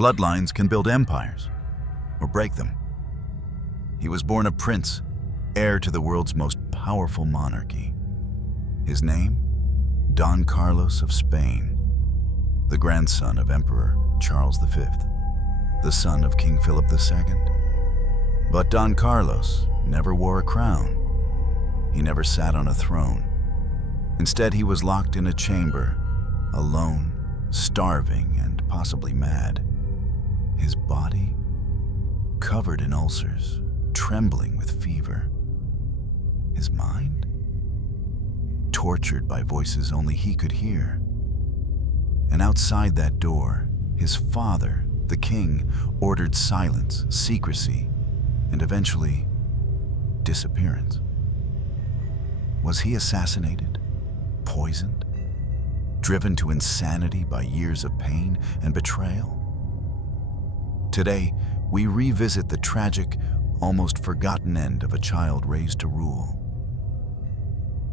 Bloodlines can build empires or break them. He was born a prince, heir to the world's most powerful monarchy. His name? Don Carlos of Spain, the grandson of Emperor Charles V, the son of King Philip II. But Don Carlos never wore a crown. He never sat on a throne. Instead, he was locked in a chamber, alone, starving, and possibly mad. His body covered in ulcers, trembling with fever. His mind tortured by voices only he could hear. And outside that door, his father, the king, ordered silence, secrecy, and eventually disappearance. Was he assassinated? Poisoned? Driven to insanity by years of pain and betrayal? Today, we revisit the tragic, almost forgotten end of a child raised to rule,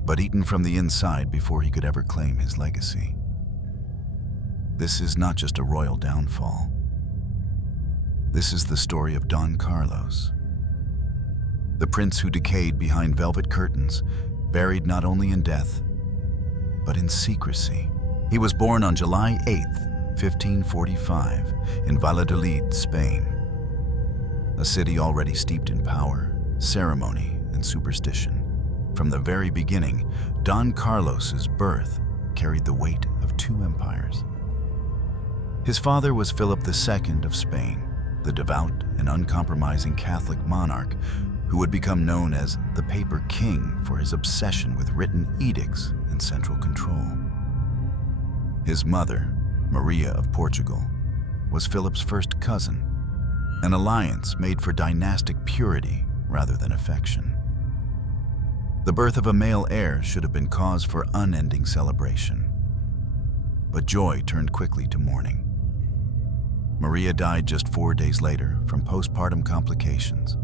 but eaten from the inside before he could ever claim his legacy. This is not just a royal downfall. This is the story of Don Carlos, the prince who decayed behind velvet curtains, buried not only in death, but in secrecy. He was born on July 8th, 1545, in Valladolid, Spain, a city already steeped in power, ceremony, and superstition. From the very beginning, Don Carlos's birth carried the weight of two empires. His father was Philip II of Spain, the devout and uncompromising Catholic monarch who would become known as the Paper King for his obsession with written edicts and central control. His mother, Maria of Portugal, was Philip's first cousin, an alliance made for dynastic purity rather than affection. The birth of a male heir should have been cause for unending celebration. But joy turned quickly to mourning. Maria died just 4 days later from postpartum complications,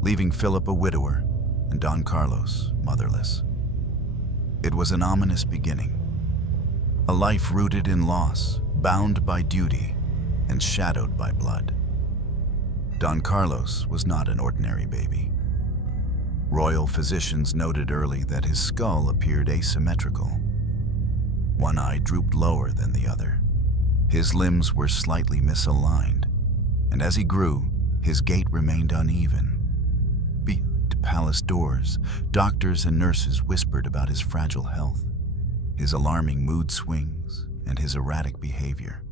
leaving Philip a widower and Don Carlos motherless. It was an ominous beginning. A life rooted in loss, bound by duty, and shadowed by blood. Don Carlos was not an ordinary baby. Royal physicians noted early that his skull appeared asymmetrical. One eye drooped lower than the other. His limbs were slightly misaligned, and as he grew, his gait remained uneven. Behind palace doors, doctors and nurses whispered about his fragile health, his alarming mood swings, and his erratic behavior.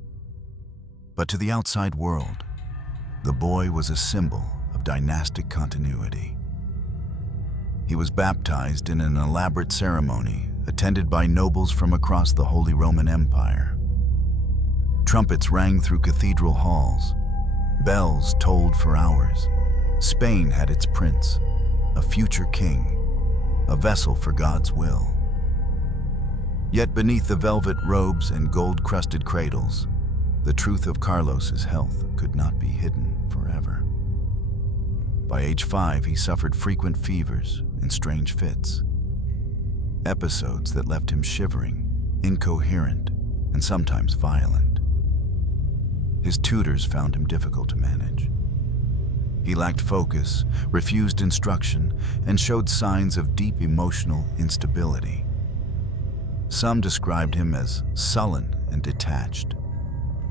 But to the outside world, the boy was a symbol of dynastic continuity. He was baptized in an elaborate ceremony attended by nobles from across the Holy Roman Empire. Trumpets rang through cathedral halls. Bells tolled for hours. Spain had its prince, a future king, a vessel for God's will. Yet beneath the velvet robes and gold-crusted cradles, the truth of Carlos's health could not be hidden forever. By age 5, he suffered frequent fevers and strange fits, episodes that left him shivering, incoherent, and sometimes violent. His tutors found him difficult to manage. He lacked focus, refused instruction, and showed signs of deep emotional instability. Some described him as sullen and detached,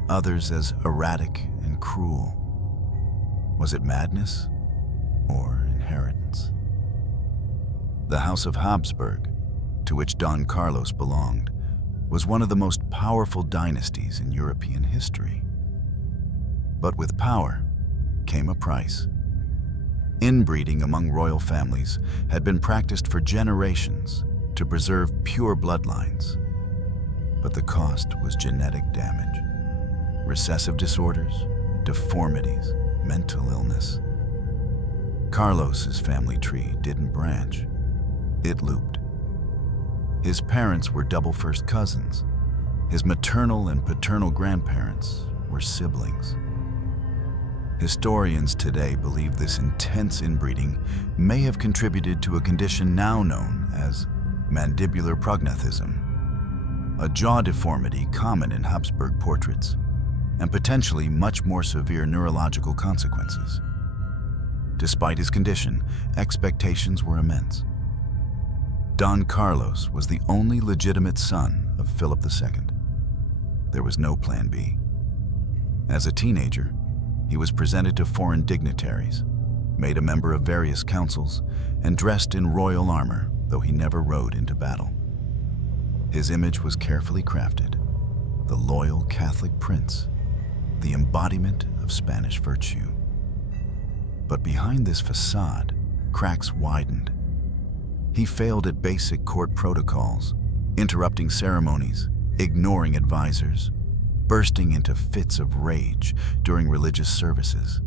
others as erratic and cruel. Was it madness or inheritance? The House of Habsburg, to which Don Carlos belonged, was one of the most powerful dynasties in European history. But with power came a price. Inbreeding among royal families had been practiced for generations to preserve pure bloodlines. But the cost was genetic damage, recessive disorders, deformities, mental illness. Carlos's family tree didn't branch, it looped. His parents were double first cousins. His maternal and paternal grandparents were siblings. Historians today believe this intense inbreeding may have contributed to a condition now known as mandibular prognathism, a jaw deformity common in Habsburg portraits. and potentially much more severe neurological consequences. Despite his condition, expectations were immense. Don Carlos was the only legitimate son of Philip II. There was no plan B. As a teenager, he was presented to foreign dignitaries, made a member of various councils, and dressed in royal armor, though he never rode into battle. His image was carefully crafted, the loyal Catholic prince, the embodiment of Spanish virtue. But behind this facade, cracks widened. He failed at basic court protocols, interrupting ceremonies, ignoring advisors, bursting into fits of rage during religious services.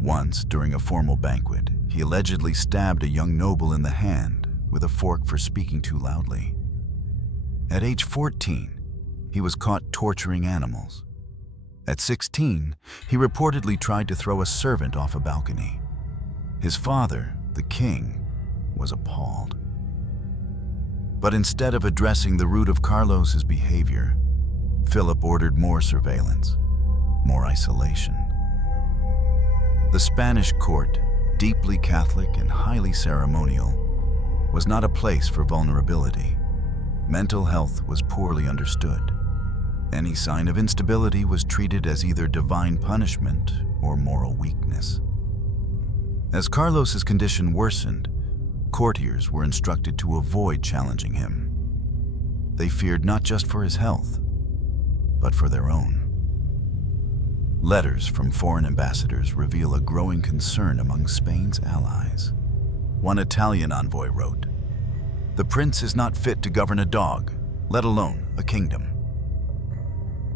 Once, during a formal banquet, he allegedly stabbed a young noble in the hand with a fork for speaking too loudly. At age 14, he was caught torturing animals. At 16, he reportedly tried to throw a servant off a balcony. His father, the king, was appalled. But instead of addressing the root of Carlos's behavior, Philip ordered more surveillance, more isolation. The Spanish court, deeply Catholic and highly ceremonial, was not a place for vulnerability. Mental health was poorly understood. Any sign of instability was treated as either divine punishment or moral weakness. As Carlos's condition worsened, courtiers were instructed to avoid challenging him. They feared not just for his health, but for their own. Letters from foreign ambassadors reveal a growing concern among Spain's allies. One Italian envoy wrote, "The prince is not fit to govern a dog, let alone a kingdom."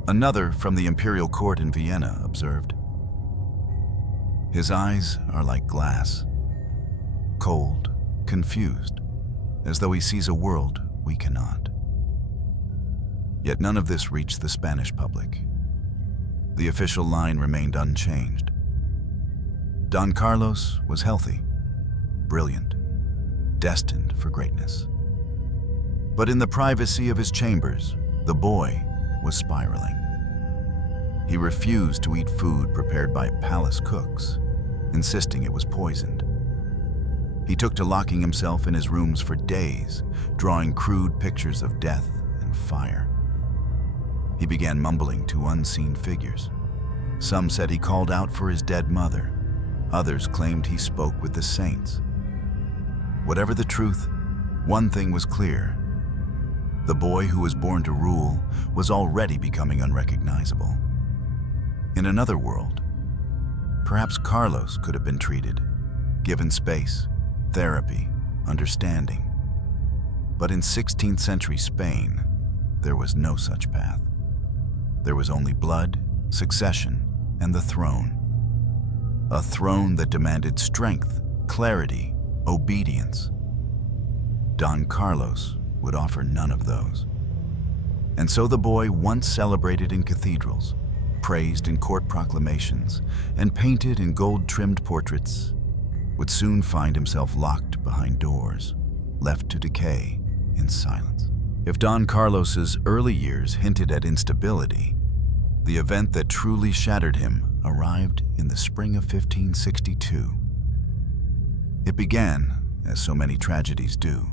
Another from the imperial court in Vienna observed, "His eyes are like glass, cold, confused, as though he sees a world we cannot." Yet none of this reached the Spanish public. The official line remained unchanged. Don Carlos was healthy, brilliant, destined for greatness. But in the privacy of his chambers, the boy was spiraling. He refused to eat food prepared by palace cooks, insisting it was poisoned. He took to locking himself in his rooms for days, drawing crude pictures of death and fire. He began mumbling to unseen figures. Some said he called out for his dead mother. Others claimed he spoke with the saints. Whatever the truth, one thing was clear. The boy who was born to rule was already becoming unrecognizable. In another world, perhaps Carlos could have been treated, given space, therapy, understanding. But in 16th century Spain, there was no such path. There was only blood, succession, and the throne. A throne that demanded strength, clarity, obedience. Don Carlos would offer none of those. And so the boy, once celebrated in cathedrals, praised in court proclamations, and painted in gold-trimmed portraits, would soon find himself locked behind doors, left to decay in silence. If Don Carlos's early years hinted at instability, the event that truly shattered him arrived in the spring of 1562. It began, as so many tragedies do,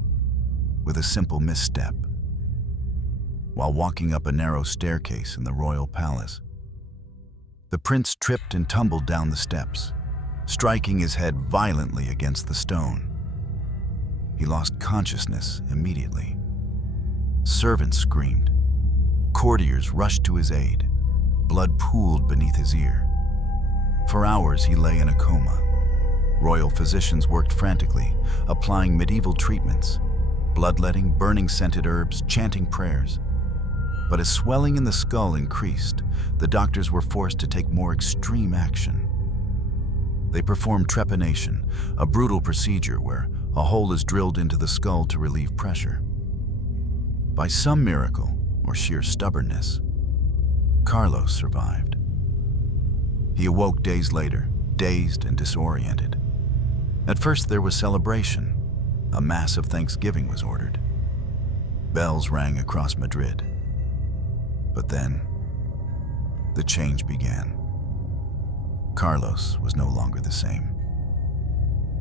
with a simple misstep. While walking up a narrow staircase in the royal palace, the prince tripped and tumbled down the steps, striking his head violently against the stone. He lost consciousness immediately. Servants screamed. Courtiers rushed to his aid. Blood pooled beneath his ear. For hours he lay in a coma. Royal physicians worked frantically, applying medieval treatments, bloodletting, burning scented herbs, chanting prayers. But as swelling in the skull increased, the doctors were forced to take more extreme action. They performed trepanation, a brutal procedure where a hole is drilled into the skull to relieve pressure. By some miracle, or sheer stubbornness, Carlos survived. He awoke days later, dazed and disoriented. At first there was celebration. A mass of thanksgiving was ordered. Bells rang across Madrid. But then, the change began. Carlos was no longer the same.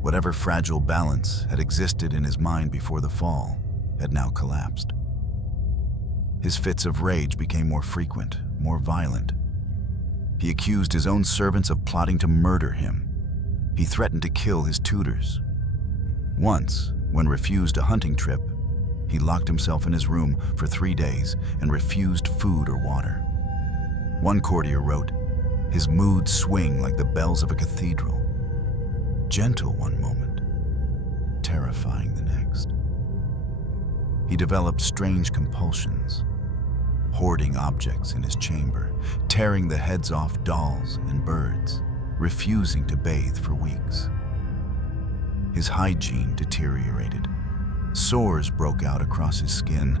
Whatever fragile balance had existed in his mind before the fall had now collapsed. His fits of rage became more frequent, more violent. He accused his own servants of plotting to murder him. He threatened to kill his tutors. Once, when refused a hunting trip, he locked himself in his room for 3 days and refused food or water. One courtier wrote, "His moods swing like the bells of a cathedral. Gentle one moment, terrifying the next." He developed strange compulsions, hoarding objects in his chamber, tearing the heads off dolls and birds, refusing to bathe for weeks. His hygiene deteriorated. Sores broke out across his skin,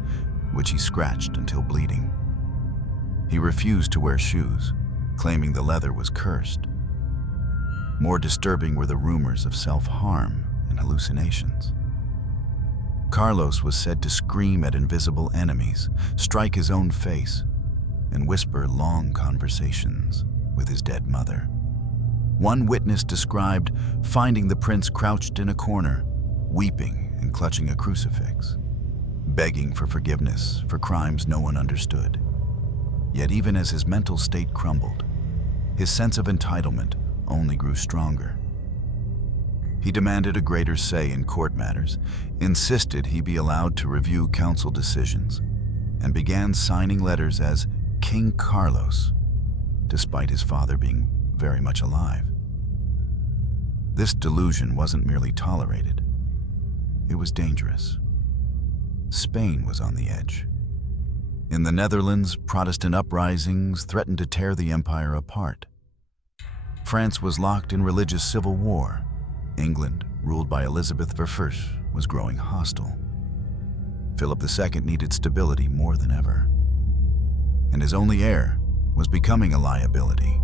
which he scratched until bleeding. He refused to wear shoes, claiming the leather was cursed. More disturbing were the rumors of self-harm and hallucinations. Carlos was said to scream at invisible enemies, strike his own face, and whisper long conversations with his dead mother. One witness described finding the prince crouched in a corner, weeping and clutching a crucifix, begging for forgiveness for crimes no one understood. Yet even as his mental state crumbled, his sense of entitlement only grew stronger. He demanded a greater say in court matters, insisted he be allowed to review council decisions, and began signing letters as King Carlos, despite his father being very much alive. This delusion wasn't merely tolerated, it was dangerous. Spain was on the edge. In the Netherlands, Protestant uprisings threatened to tear the empire apart. France was locked in religious civil war. England, ruled by Elizabeth I, was growing hostile. Philip II needed stability more than ever. And his only heir was becoming a liability.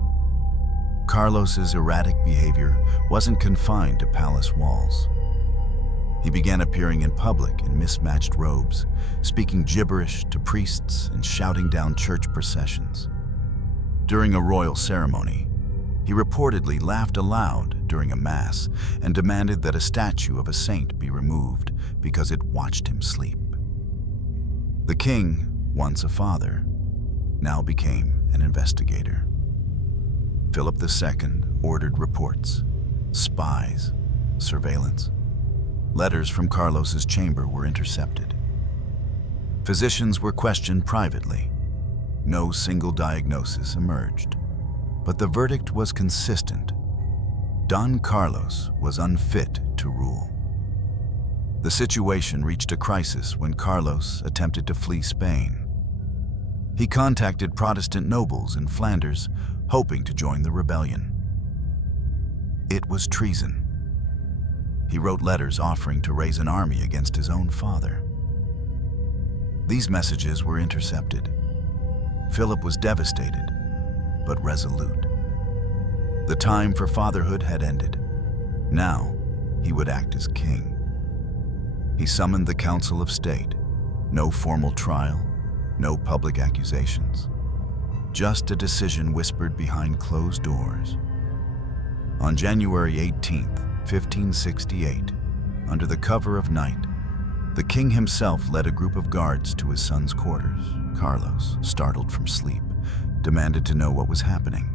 Carlos's erratic behavior wasn't confined to palace walls. He began appearing in public in mismatched robes, speaking gibberish to priests and shouting down church processions. During a royal ceremony, he reportedly laughed aloud during a mass and demanded that a statue of a saint be removed because it watched him sleep. The king, once a father, now became an investigator. Philip II ordered reports, spies, surveillance. Letters from Carlos's chamber were intercepted. Physicians were questioned privately. No single diagnosis emerged, but the verdict was consistent. Don Carlos was unfit to rule. The situation reached a crisis when Carlos attempted to flee Spain. He contacted Protestant nobles in Flanders, hoping to join the rebellion. It was treason. He wrote letters offering to raise an army against his own father. These messages were intercepted. Philip was devastated, but resolute. The time for fatherhood had ended. Now, he would act as king. He summoned the Council of State. No formal trial, no public accusations. Just a decision whispered behind closed doors. On January 18th, 1568, under the cover of night, the king himself led a group of guards to his son's quarters. Carlos, startled from sleep, demanded to know what was happening.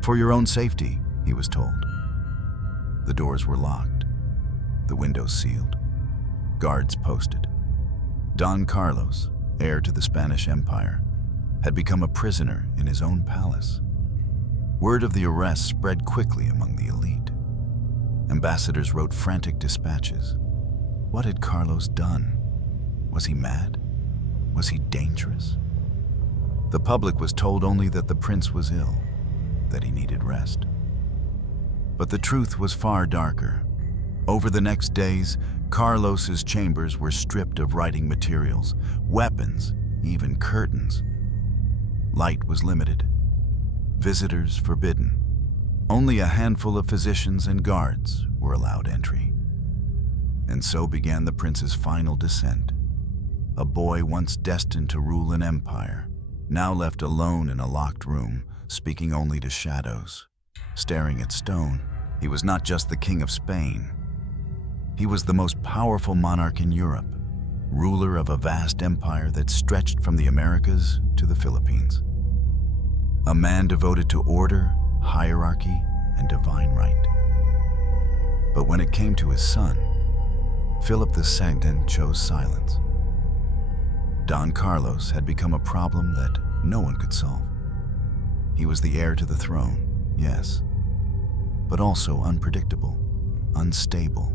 "For your own safety," he was told. The doors were locked, the windows sealed, guards posted. Don Carlos, heir to the Spanish Empire, had become a prisoner in his own palace. Word of the arrest spread quickly among the elite. Ambassadors wrote frantic dispatches. What had Carlos done? Was he mad? Was he dangerous? The public was told only that the prince was ill, that he needed rest. But the truth was far darker. Over the next days, Carlos's chambers were stripped of writing materials, weapons, even curtains. Light was limited, visitors forbidden. Only a handful of physicians and guards were allowed entry. And so began the prince's final descent. A boy once destined to rule an empire, now left alone in a locked room, speaking only to shadows, staring at stone. He was not just the king of Spain. He was the most powerful monarch in Europe, ruler of a vast empire that stretched from the Americas to the Philippines. A man devoted to order, hierarchy, and divine right. But when it came to his son, Philip II chose silence. Don Carlos had become a problem that no one could solve. He was the heir to the throne, yes, but also unpredictable, unstable,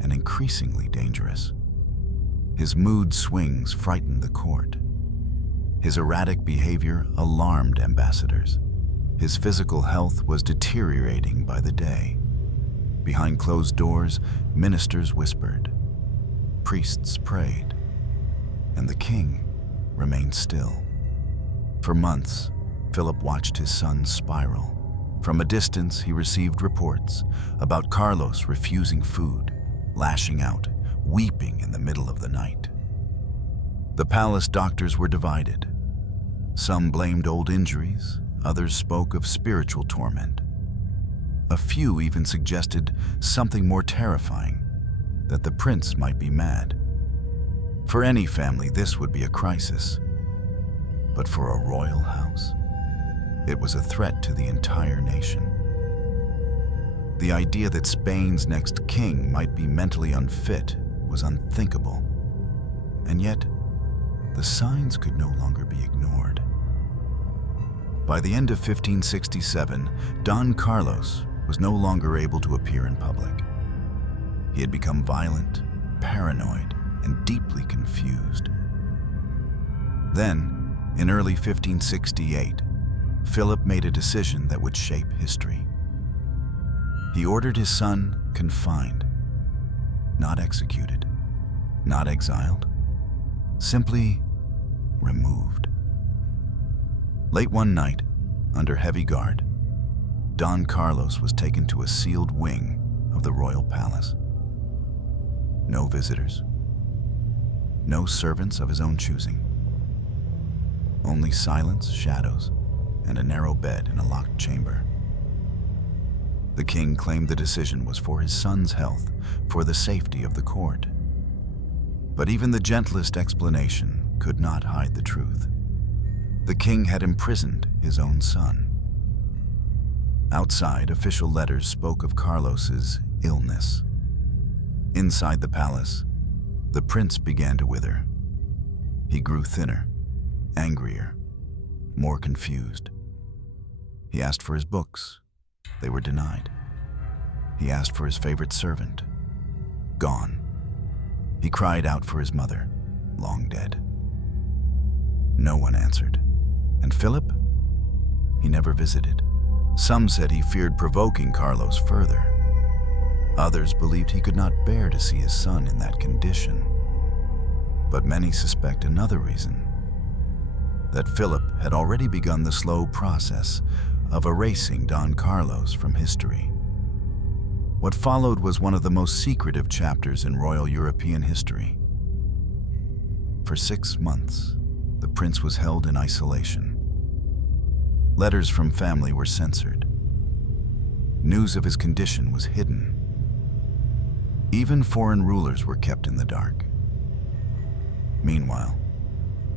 and increasingly dangerous. His mood swings frightened the court. His erratic behavior alarmed ambassadors. His physical health was deteriorating by the day. Behind closed doors, ministers whispered, priests prayed, and the king remained still. For months, Philip watched his son spiral. From a distance, he received reports about Carlos refusing food, lashing out, weeping in the middle of the night. The palace doctors were divided. Some blamed old injuries, others spoke of spiritual torment. A few even suggested something more terrifying, that the prince might be mad. For any family, this would be a crisis. But for a royal house, it was a threat to the entire nation. The idea that Spain's next king might be mentally unfit was unthinkable. And yet, the signs could no longer be ignored. By the end of 1567, Don Carlos was no longer able to appear in public. He had become violent, paranoid, and deeply confused. Then, in early 1568, Philip made a decision that would shape history. He ordered his son confined, not executed, not exiled, simply removed. Late one night, under heavy guard, Don Carlos was taken to a sealed wing of the royal palace. No visitors, no servants of his own choosing. Only silence, shadows, and a narrow bed in a locked chamber. The king claimed the decision was for his son's health, for the safety of the court. But even the gentlest explanation could not hide the truth. The king had imprisoned his own son. Outside, official letters spoke of Carlos's illness. Inside the palace, the prince began to wither. He grew thinner, angrier, more confused. He asked for his books. They were denied. He asked for his favorite servant. Gone. He cried out for his mother, long dead. No one answered. And Philip? He never visited. Some said he feared provoking Carlos further. Others believed he could not bear to see his son in that condition. But many suspect another reason, that Philip had already begun the slow process of erasing Don Carlos from history. What followed was one of the most secretive chapters in royal European history. For 6 months, the prince was held in isolation. Letters from family were censored. News of his condition was hidden. Even foreign rulers were kept in the dark. Meanwhile,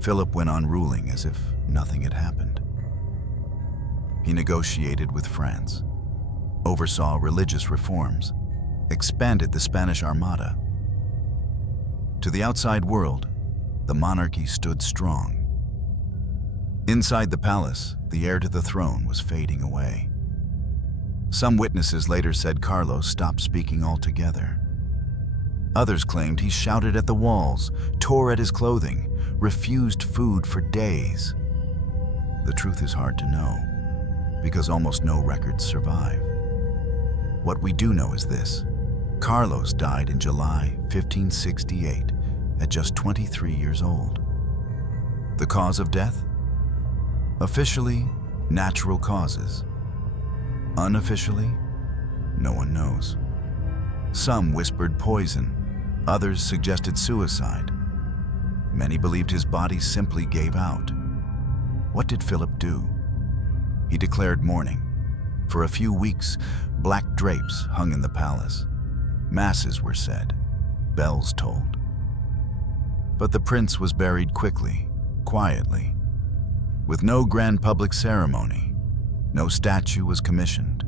Philip went on ruling as if nothing had happened. He negotiated with France, oversaw religious reforms, expanded the Spanish Armada. To the outside world, the monarchy stood strong. Inside the palace, the heir to the throne was fading away. Some witnesses later said Carlos stopped speaking altogether. Others claimed he shouted at the walls, tore at his clothing, refused food for days. The truth is hard to know, because almost no records survive. What we do know is this: Carlos died in July 1568 at just 23 years old. The cause of death? Officially, natural causes. Unofficially, no one knows. Some whispered poison, others suggested suicide. Many believed his body simply gave out. What did Philip do? He declared mourning. For a few weeks, black drapes hung in the palace. Masses were said, bells tolled. But the prince was buried quickly, quietly, with no grand public ceremony. No statue was commissioned,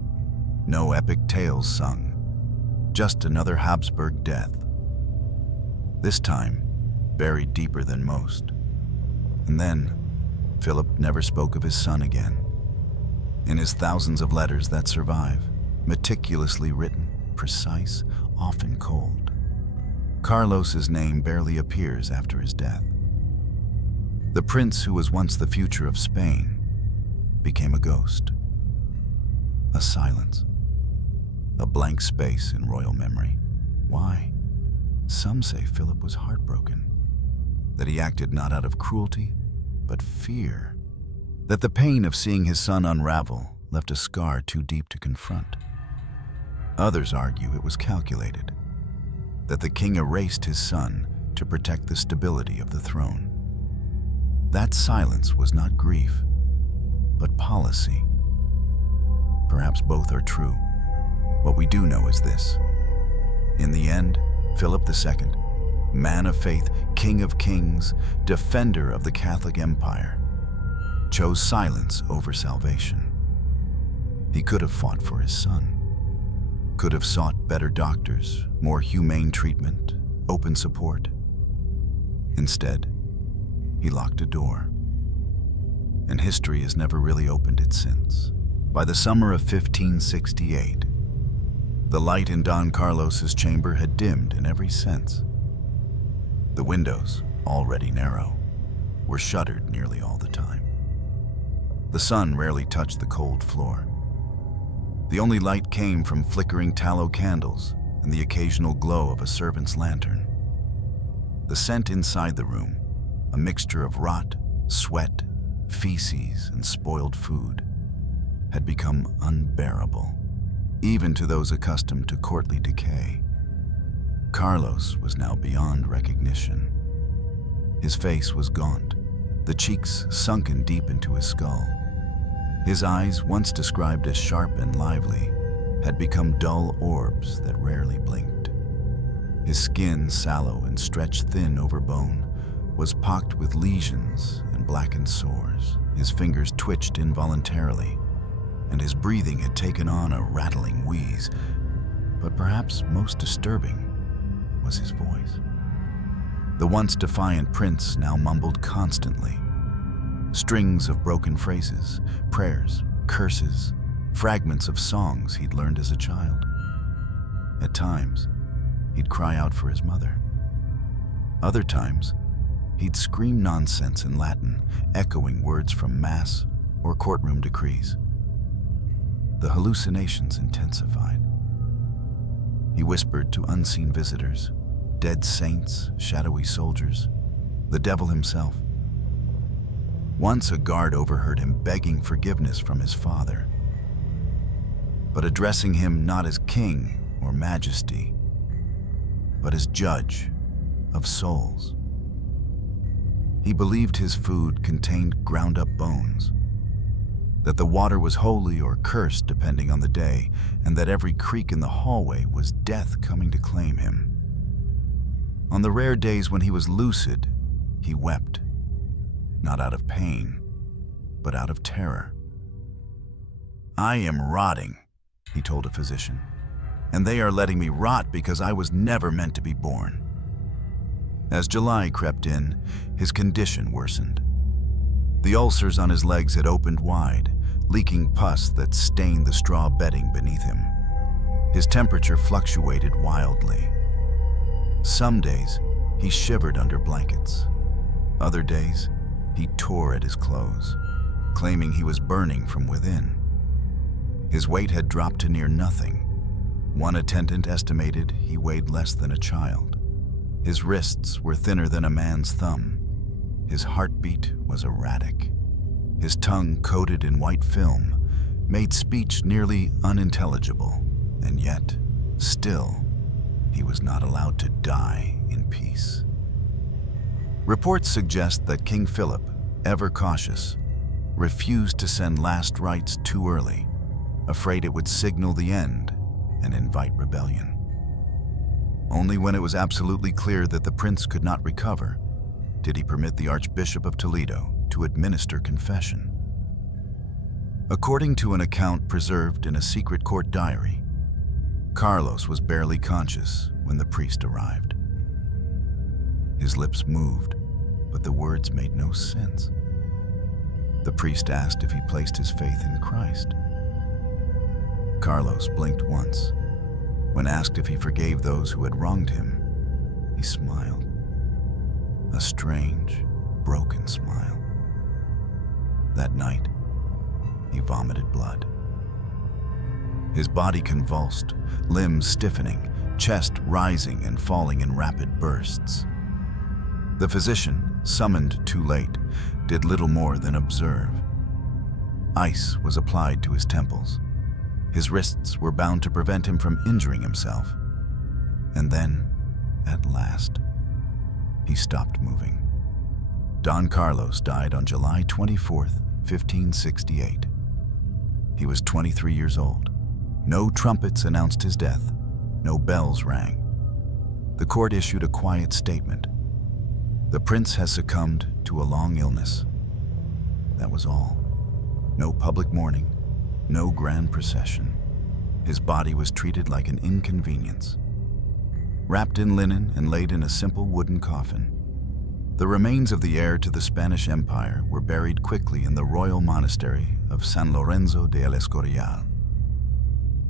no epic tales sung, just another Habsburg death. This time, buried deeper than most. And then, Philip never spoke of his son again. In his thousands of letters that survive, meticulously written, precise, often cold, Carlos's name barely appears after his death. The prince who was once the future of Spain became a ghost, a silence, a blank space in royal memory. Why? Some say Philip was heartbroken, that he acted not out of cruelty, but fear, that the pain of seeing his son unravel left a scar too deep to confront. Others argue it was calculated, that the king erased his son to protect the stability of the throne. That silence was not grief, but policy. Perhaps both are true. What we do know is this. In the end, Philip II, man of faith, king of kings, defender of the Catholic Empire, chose silence over salvation. He could have fought for his son, could have sought better doctors, more humane treatment, open support. Instead, he locked a door, and history has never really opened it since. By the summer of 1568, the light in Don Carlos's chamber had dimmed in every sense. The windows, already narrow, were shuttered nearly all the time. The sun rarely touched the cold floor. The only light came from flickering tallow candles and the occasional glow of a servant's lantern. The scent inside the room, a mixture of rot, sweat, feces, and spoiled food, had become unbearable, even to those accustomed to courtly decay. Carlos was now beyond recognition. His face was gaunt, the cheeks sunken deep into his skull. His eyes, once described as sharp and lively, had become dull orbs that rarely blinked. His skin, sallow and stretched thin over bone, was pocked with lesions and blackened sores. His fingers twitched involuntarily, and his breathing had taken on a rattling wheeze. But perhaps most disturbing was his voice. The once defiant prince now mumbled constantly. Strings of broken phrases, prayers, curses, fragments of songs he'd learned as a child. At times, he'd cry out for his mother. Other times, he'd scream nonsense in Latin, echoing words from Mass or courtroom decrees. The hallucinations intensified. He whispered to unseen visitors, dead saints, shadowy soldiers, the devil himself. Once a guard overheard him begging forgiveness from his father, but addressing him not as king or majesty, but as judge of souls. He believed his food contained ground-up bones, that the water was holy or cursed depending on the day, and that every creak in the hallway was death coming to claim him. On the rare days when he was lucid, he wept, not out of pain, but out of terror. "I am rotting," he told a physician, "and they are letting me rot because I was never meant to be born." As July crept in, his condition worsened. The ulcers on his legs had opened wide, leaking pus that stained the straw bedding beneath him. His temperature fluctuated wildly. Some days, he shivered under blankets. Other days, he tore at his clothes, claiming he was burning from within. His weight had dropped to near nothing. One attendant estimated he weighed less than a child. His wrists were thinner than a man's thumb. His heartbeat was erratic. His tongue, coated in white film, made speech nearly unintelligible, and yet, still, he was not allowed to die in peace. Reports suggest that King Philip, ever cautious, refused to send last rites too early, afraid it would signal the end and invite rebellion. Only when it was absolutely clear that the prince could not recover did he permit the Archbishop of Toledo to administer confession. According to an account preserved in a secret court diary, Carlos was barely conscious when the priest arrived. His lips moved, but the words made no sense. The priest asked if he placed his faith in Christ. Carlos blinked once. When asked if he forgave those who had wronged him, he smiled. A strange, broken smile. That night, he vomited blood. His body convulsed, limbs stiffening, chest rising and falling in rapid bursts. The physician, summoned too late, did little more than observe. Ice was applied to his temples. His wrists were bound to prevent him from injuring himself. And then, at last, he stopped moving. Don Carlos died on July 24th, 1568. He was 23 years old. No trumpets announced his death. No bells rang. The court issued a quiet statement. The prince has succumbed to a long illness. That was all. No public mourning, no grand procession. His body was treated like an inconvenience. Wrapped in linen and laid in a simple wooden coffin, the remains of the heir to the Spanish Empire were buried quickly in the royal monastery of San Lorenzo de El Escorial.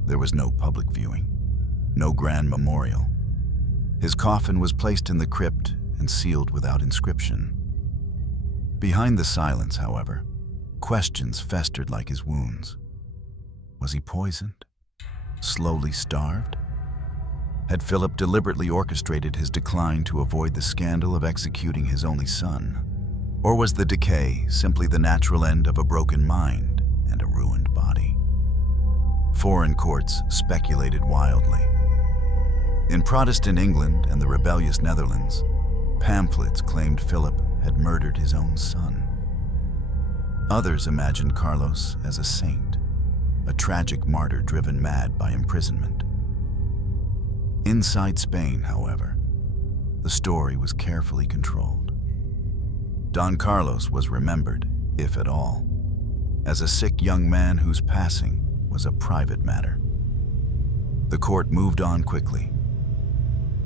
There was no public viewing, no grand memorial. His coffin was placed in the crypt and sealed without inscription. Behind the silence, however, questions festered like his wounds. Was he poisoned? Slowly starved? Had Philip deliberately orchestrated his decline to avoid the scandal of executing his only son? Or was the decay simply the natural end of a broken mind and a ruined body? Foreign courts speculated wildly. In Protestant England and the rebellious Netherlands, pamphlets claimed Philip had murdered his own son. Others imagined Carlos as a saint, a tragic martyr driven mad by imprisonment. Inside Spain, however, the story was carefully controlled. Don Carlos was remembered, if at all, as a sick young man whose passing was a private matter. The court moved on quickly.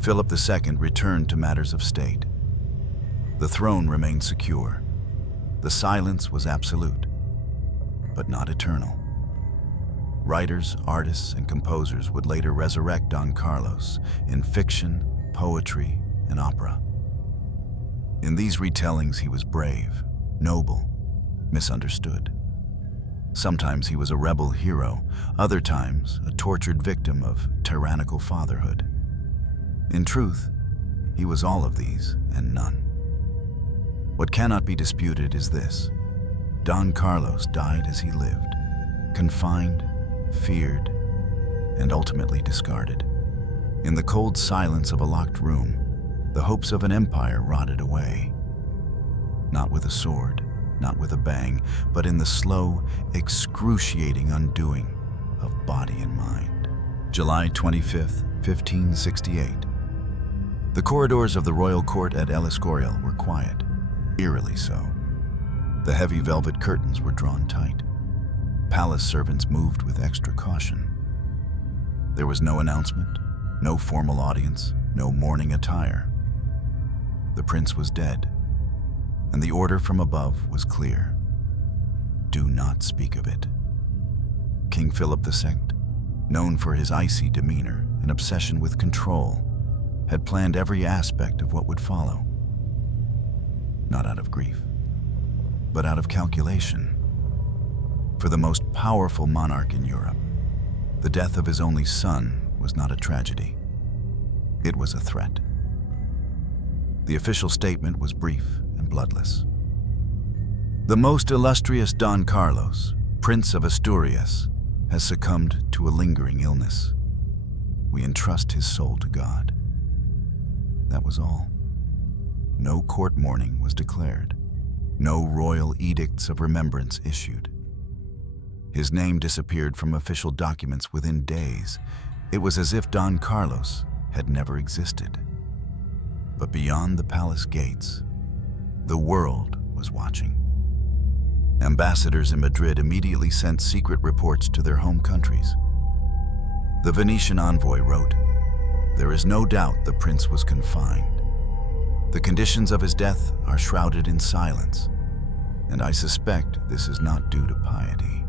Philip II returned to matters of state. The throne remained secure. The silence was absolute, but not eternal. Writers, artists, and composers would later resurrect Don Carlos in fiction, poetry, and opera. In these retellings, he was brave, noble, misunderstood. Sometimes he was a rebel hero, other times a tortured victim of tyrannical fatherhood. In truth, he was all of these and none. What cannot be disputed is this: Don Carlos died as he lived, confined, feared, and ultimately discarded. In the cold silence of a locked room, the hopes of an empire rotted away. Not with a sword, not with a bang, but in the slow, excruciating undoing of body and mind. July 25th, 1568. The corridors of the royal court at El Escorial were quiet, eerily so. The heavy velvet curtains were drawn tight. Palace servants moved with extra caution. There was no announcement, no formal audience, no mourning attire. The prince was dead, and the order from above was clear. Do not speak of it. King Philip II, known for his icy demeanor and obsession with control, had planned every aspect of what would follow. Not out of grief, but out of calculation. For the most powerful monarch in Europe, the death of his only son was not a tragedy. It was a threat. The official statement was brief and bloodless. The most illustrious Don Carlos, Prince of Asturias, has succumbed to a lingering illness. We entrust his soul to God. That was all. No court mourning was declared. No royal edicts of remembrance issued. His name disappeared from official documents within days. It was as if Don Carlos had never existed. But beyond the palace gates, the world was watching. Ambassadors in Madrid immediately sent secret reports to their home countries. The Venetian envoy wrote, "There is no doubt the prince was confined. The conditions of his death are shrouded in silence, and I suspect this is not due to piety."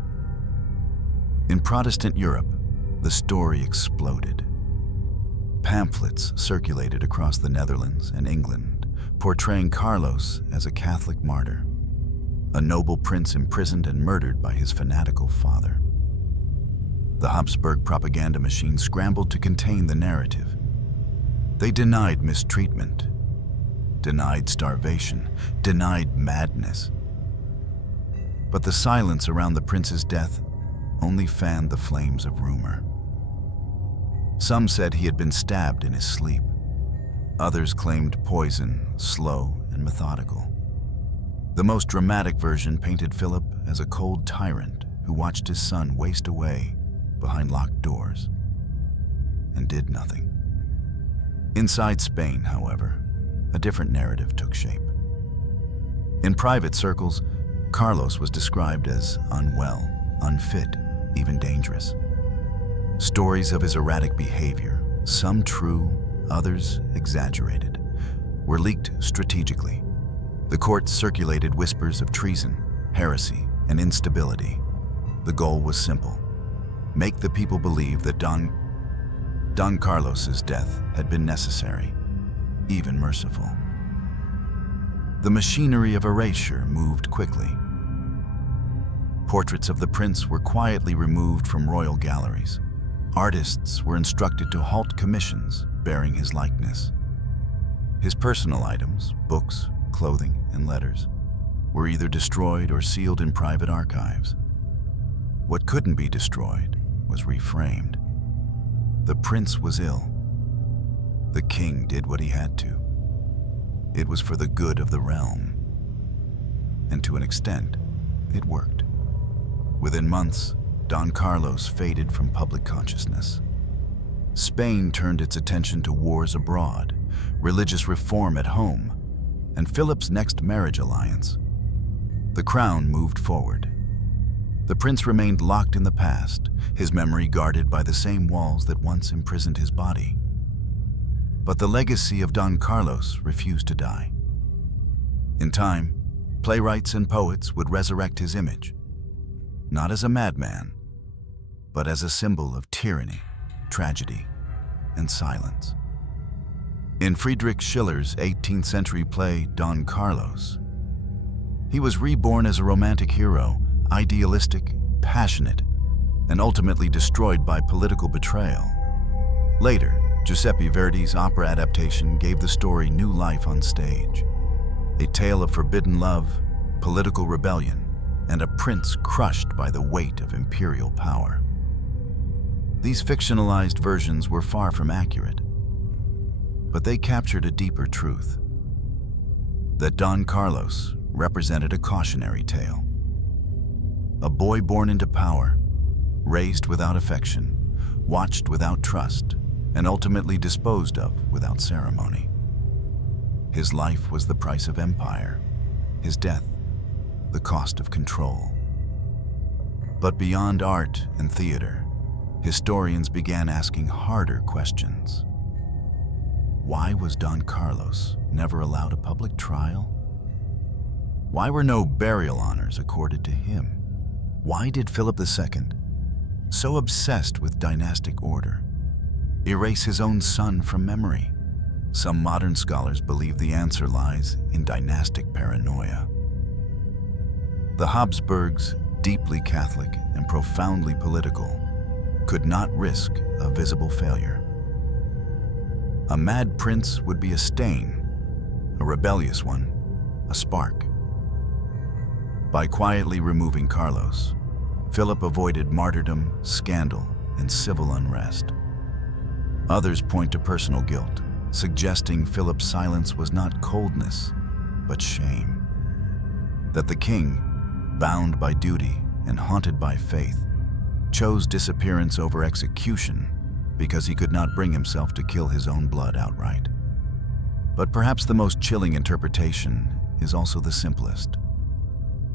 In Protestant Europe, the story exploded. Pamphlets circulated across the Netherlands and England, portraying Carlos as a Catholic martyr, a noble prince imprisoned and murdered by his fanatical father. The Habsburg propaganda machine scrambled to contain the narrative. They denied mistreatment, denied starvation, denied madness. But the silence around the prince's death only fanned the flames of rumor. Some said he had been stabbed in his sleep. Others claimed poison, slow and methodical. The most dramatic version painted Philip as a cold tyrant who watched his son waste away behind locked doors and did nothing. Inside Spain, however, a different narrative took shape. In private circles, Carlos was described as unwell, unfit, even dangerous. Stories of his erratic behavior, some true, others exaggerated, were leaked strategically. The court circulated whispers of treason, heresy, and instability. The goal was simple: make the people believe that Don Carlos's death had been necessary, even merciful. The machinery of erasure moved quickly. Portraits of the prince were quietly removed from royal galleries. Artists were instructed to halt commissions bearing his likeness. His personal items, books, clothing, and letters, were either destroyed or sealed in private archives. What couldn't be destroyed was reframed. The prince was ill. The king did what he had to. It was for the good of the realm. And to an extent, it worked. Within months, Don Carlos faded from public consciousness. Spain turned its attention to wars abroad, religious reform at home, and Philip's next marriage alliance. The crown moved forward. The prince remained locked in the past, his memory guarded by the same walls that once imprisoned his body. But the legacy of Don Carlos refused to die. In time, playwrights and poets would resurrect his image, not as a madman, but as a symbol of tyranny, tragedy, and silence. In Friedrich Schiller's 18th century play, Don Carlos, he was reborn as a romantic hero, idealistic, passionate, and ultimately destroyed by political betrayal. Later, Giuseppe Verdi's opera adaptation gave the story new life on stage. A tale of forbidden love, political rebellion, and a prince crushed by the weight of imperial power. These fictionalized versions were far from accurate, but they captured a deeper truth: that Don Carlos represented a cautionary tale. A boy born into power, raised without affection, watched without trust, and ultimately disposed of without ceremony. His life was the price of empire, his death the cost of control. But beyond art and theater, historians began asking harder questions. Why was Don Carlos never allowed a public trial? Why were no burial honors accorded to him? Why did Philip II, so obsessed with dynastic order, erase his own son from memory? Some modern scholars believe the answer lies in dynastic paranoia. The Habsburgs, deeply Catholic and profoundly political, could not risk a visible failure. A mad prince would be a stain, a rebellious one, a spark. By quietly removing Carlos, Philip avoided martyrdom, scandal, and civil unrest. Others point to personal guilt, suggesting Philip's silence was not coldness, but shame. that the king, bound by duty and haunted by faith, chose disappearance over execution because he could not bring himself to kill his own blood outright. But perhaps the most chilling interpretation is also the simplest,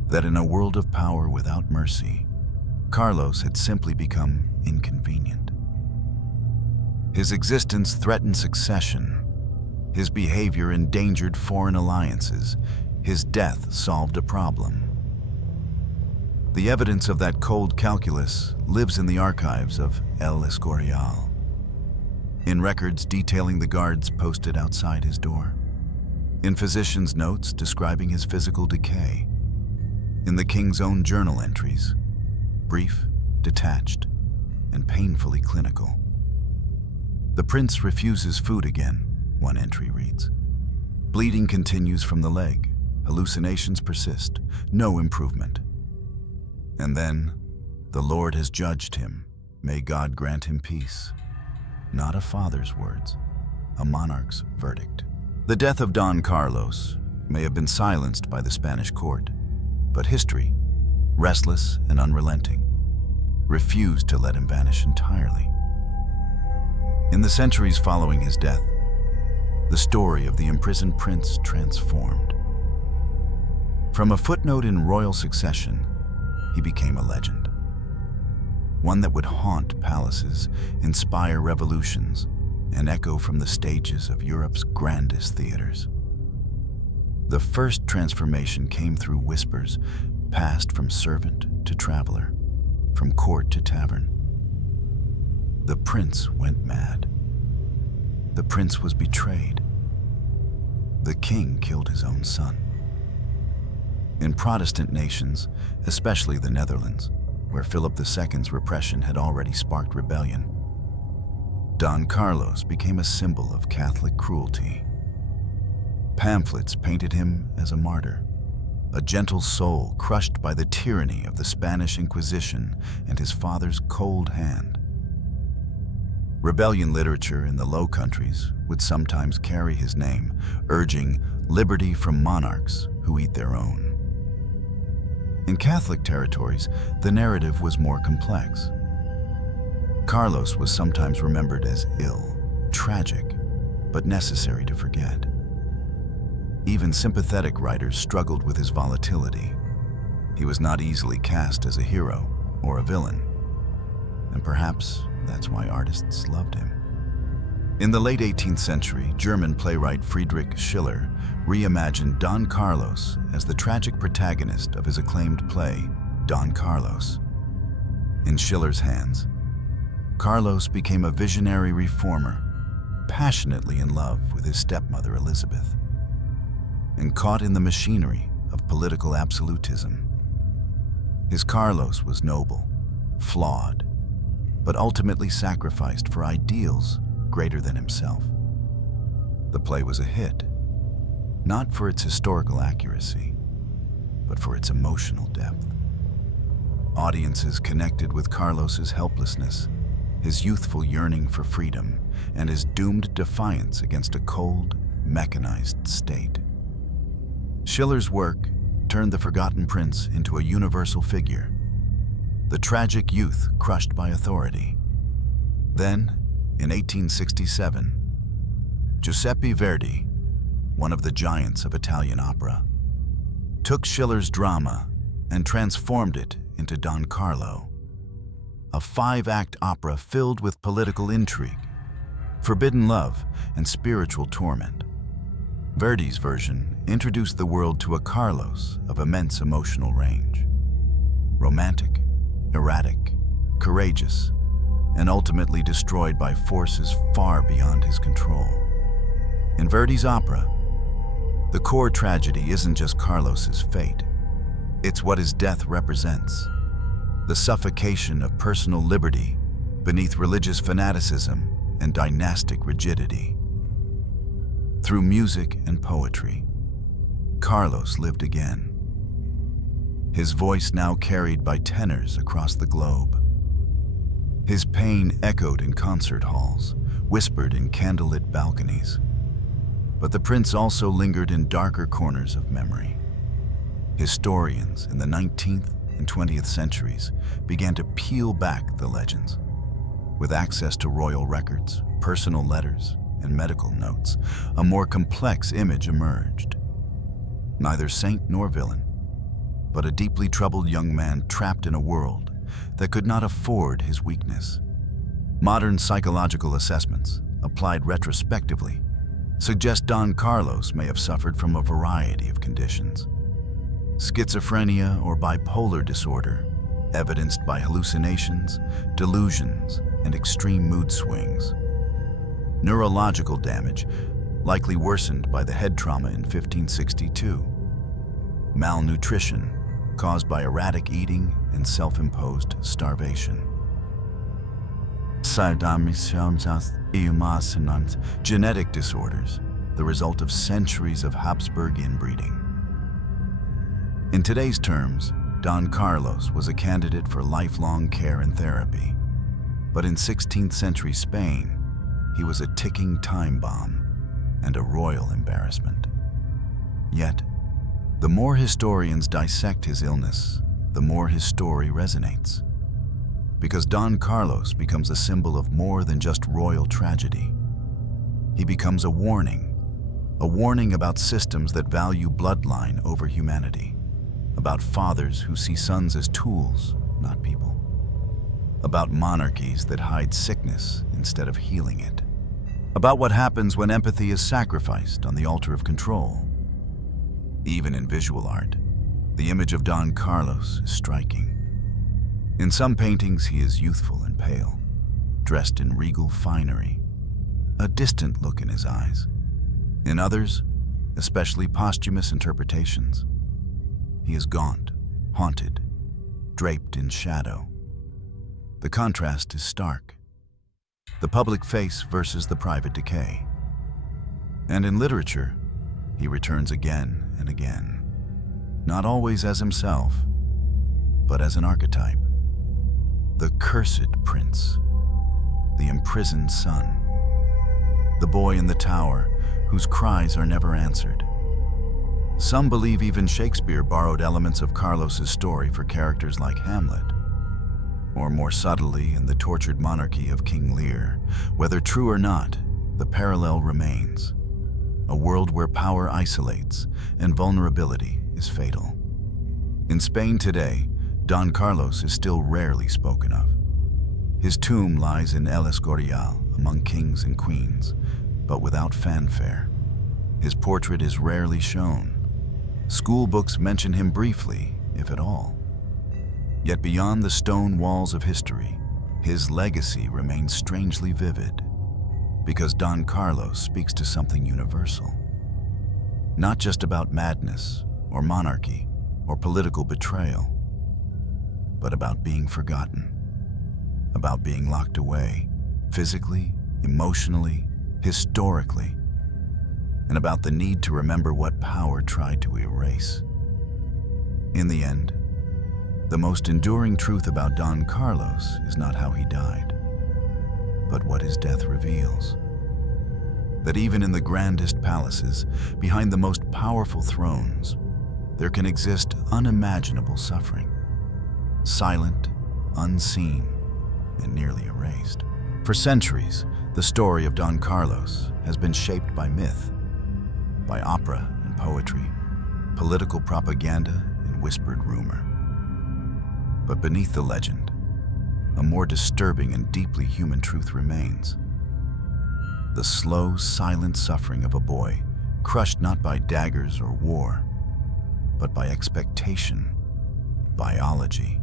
that in a world of power without mercy, Carlos had simply become inconvenient. His existence threatened succession, his behavior endangered foreign alliances, his death solved a problem. The evidence of that cold calculus lives in the archives of El Escorial, in records detailing the guards posted outside his door, in physicians' notes describing his physical decay, in the king's own journal entries, brief, detached, and painfully clinical. The prince refuses food again, one entry reads. Bleeding continues from the leg, hallucinations persist, no improvement. And then, the Lord has judged him, may God grant him peace. Not a father's words, a monarch's verdict. The death of Don Carlos may have been silenced by the Spanish court, but history, restless and unrelenting, refused to let him vanish entirely. In the centuries following his death, the story of the imprisoned prince transformed. From a footnote in royal succession, he became a legend. One that would haunt palaces, inspire revolutions, and echo from the stages of Europe's grandest theaters. The first transformation came through whispers, passed from servant to traveler, from court to tavern. The prince went mad. The prince was betrayed. The king killed his own son. In Protestant nations, especially the Netherlands, where Philip II's repression had already sparked rebellion, Don Carlos became a symbol of Catholic cruelty. Pamphlets painted him as a martyr, a gentle soul crushed by the tyranny of the Spanish Inquisition and his father's cold hand. Rebellion literature in the Low Countries would sometimes carry his name, urging liberty from monarchs who eat their own. In Catholic territories, the narrative was more complex. Carlos was sometimes remembered as ill, tragic, but necessary to forget. Even sympathetic writers struggled with his volatility. He was not easily cast as a hero or a villain, and perhaps that's why artists loved him. In the late 18th century, German playwright Friedrich Schiller reimagined Don Carlos as the tragic protagonist of his acclaimed play, Don Carlos. In Schiller's hands, Carlos became a visionary reformer, passionately in love with his stepmother Elizabeth, and caught in the machinery of political absolutism. His Carlos was noble, flawed, but ultimately sacrificed for ideals greater than himself. The play was a hit, not for its historical accuracy, but for its emotional depth. Audiences connected with Carlos's helplessness, his youthful yearning for freedom, and his doomed defiance against a cold, mechanized state. Schiller's work turned the forgotten prince into a universal figure, the tragic youth crushed by authority. Then, in 1867, Giuseppe Verdi, one of the giants of Italian opera, took Schiller's drama and transformed it into Don Carlo, a 5-act opera filled with political intrigue, forbidden love, and spiritual torment. Verdi's version introduced the world to a Carlos of immense emotional range. Romantic, erratic, courageous, and ultimately destroyed by forces far beyond his control. In Verdi's opera, the core tragedy isn't just Carlos's fate. It's what his death represents: the suffocation of personal liberty beneath religious fanaticism and dynastic rigidity. Through music and poetry, Carlos lived again, his voice now carried by tenors across the globe. His pain echoed in concert halls, whispered in candlelit balconies. But the prince also lingered in darker corners of memory. Historians in the 19th and 20th centuries began to peel back the legends. With access to royal records, personal letters, and medical notes, a more complex image emerged. Neither saint nor villain, but a deeply troubled young man trapped in a world that could not afford his weakness. Modern psychological assessments, applied retrospectively, suggest Don Carlos may have suffered from a variety of conditions. Schizophrenia or bipolar disorder, evidenced by hallucinations, delusions, and extreme mood swings. Neurological damage, likely worsened by the head trauma in 1562. Malnutrition, caused by erratic eating and self-imposed starvation. Genetic disorders, the result of centuries of Habsburg inbreeding. In today's terms, Don Carlos was a candidate for lifelong care and therapy. But in 16th century Spain, he was a ticking time bomb and a royal embarrassment. Yet, the more historians dissect his illness, the more his story resonates. Because Don Carlos becomes a symbol of more than just royal tragedy. He becomes a warning about systems that value bloodline over humanity, about fathers who see sons as tools, not people, about monarchies that hide sickness instead of healing it, about what happens when empathy is sacrificed on the altar of control. Even in visual art, the image of Don Carlos is striking. In some paintings, he is youthful and pale, dressed in regal finery, a distant look in his eyes. In others, especially posthumous interpretations, he is gaunt, haunted, draped in shadow. The contrast is stark. The public face versus the private decay. And in literature, he returns again and again, not always as himself, but as an archetype. The cursed prince, the imprisoned son, the boy in the tower whose cries are never answered. Some believe even Shakespeare borrowed elements of Carlos's story for characters like Hamlet, or more subtly in the tortured monarchy of King Lear. Whether true or not, the parallel remains. A world where power isolates and vulnerability is fatal. In Spain today, Don Carlos is still rarely spoken of. His tomb lies in El Escorial among kings and queens, but without fanfare. His portrait is rarely shown. School books mention him briefly, if at all. Yet beyond the stone walls of history, his legacy remains strangely vivid, because Don Carlos speaks to something universal. Not just about madness, or monarchy, or political betrayal, but about being forgotten, about being locked away, physically, emotionally, historically, and about the need to remember what power tried to erase. In the end, the most enduring truth about Don Carlos is not how he died, but what his death reveals. That even in the grandest palaces, behind the most powerful thrones, there can exist unimaginable suffering, silent, unseen, and nearly erased. For centuries, the story of Don Carlos has been shaped by myth, by opera and poetry, political propaganda and whispered rumor. But beneath the legend, a more disturbing and deeply human truth remains. The slow, silent suffering of a boy, crushed not by daggers or war, but by expectation, biology,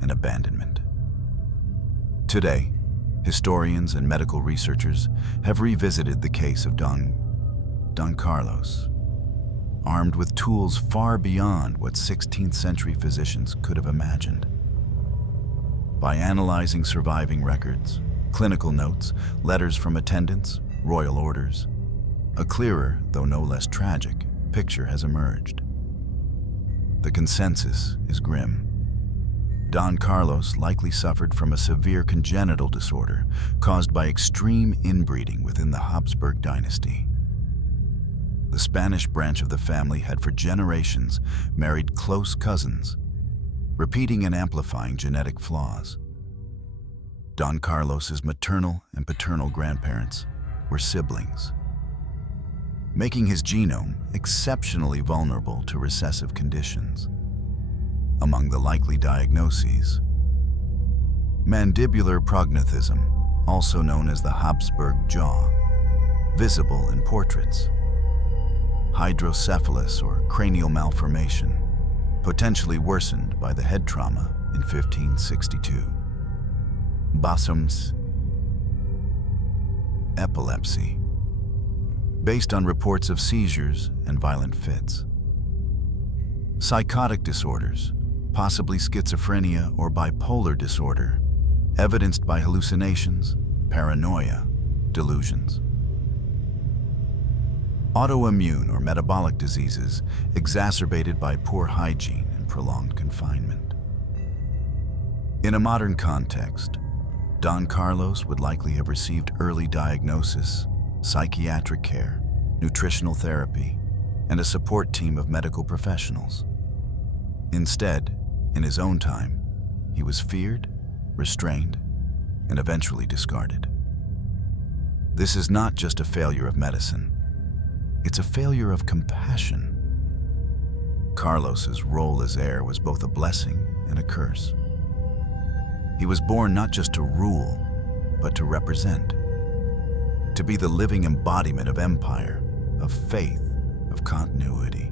and abandonment. Today, historians and medical researchers have revisited the case of Don Carlos, armed with tools far beyond what 16th century physicians could have imagined. By analyzing surviving records, clinical notes, letters from attendants, royal orders, a clearer, though no less tragic, picture has emerged. The consensus is grim. Don Carlos likely suffered from a severe congenital disorder caused by extreme inbreeding within the Habsburg dynasty. The Spanish branch of the family had for generations married close cousins, repeating and amplifying genetic flaws. Don Carlos's maternal and paternal grandparents were siblings, making his genome exceptionally vulnerable to recessive conditions. Among the likely diagnoses: mandibular prognathism, also known as the Habsburg jaw, visible in portraits; hydrocephalus or cranial malformation, potentially worsened by the head trauma in 1562; Bassum's epilepsy, based on reports of seizures and violent fits; psychotic disorders, possibly schizophrenia or bipolar disorder, evidenced by hallucinations, paranoia, delusions; autoimmune or metabolic diseases exacerbated by poor hygiene and prolonged confinement. In a modern context, Don Carlos would likely have received early diagnosis, psychiatric care, nutritional therapy, and a support team of medical professionals. Instead, in his own time, he was feared, restrained, and eventually discarded. This is not just a failure of medicine. It's a failure of compassion. Carlos's role as heir was both a blessing and a curse. He was born not just to rule, but to represent, to be the living embodiment of empire, of faith, of continuity.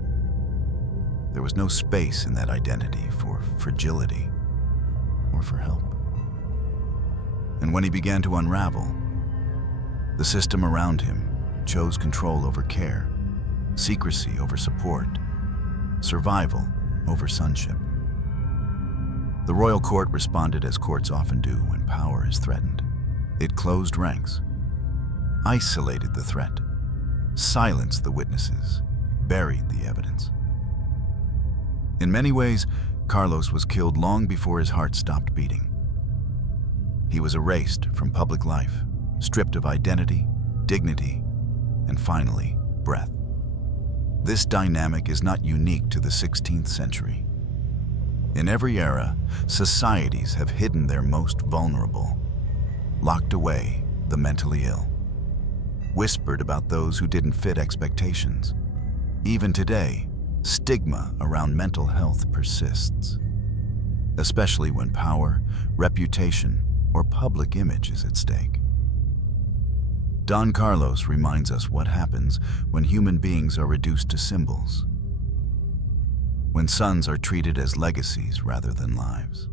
There was no space in that identity for fragility or for help. And when he began to unravel, the system around him chose control over care, secrecy over support, survival over sonship. The royal court responded as courts often do when power is threatened. It closed ranks, isolated the threat, silenced the witnesses, buried the evidence. In many ways, Carlos was killed long before his heart stopped beating. He was erased from public life, stripped of identity, dignity, and finally, breath. This dynamic is not unique to the 16th century. In every era, societies have hidden their most vulnerable, locked away the mentally ill, whispered about those who didn't fit expectations. Even today, stigma around mental health persists, especially when power, reputation, or public image is at stake. Don Carlos reminds us what happens when human beings are reduced to symbols, when sons are treated as legacies rather than lives,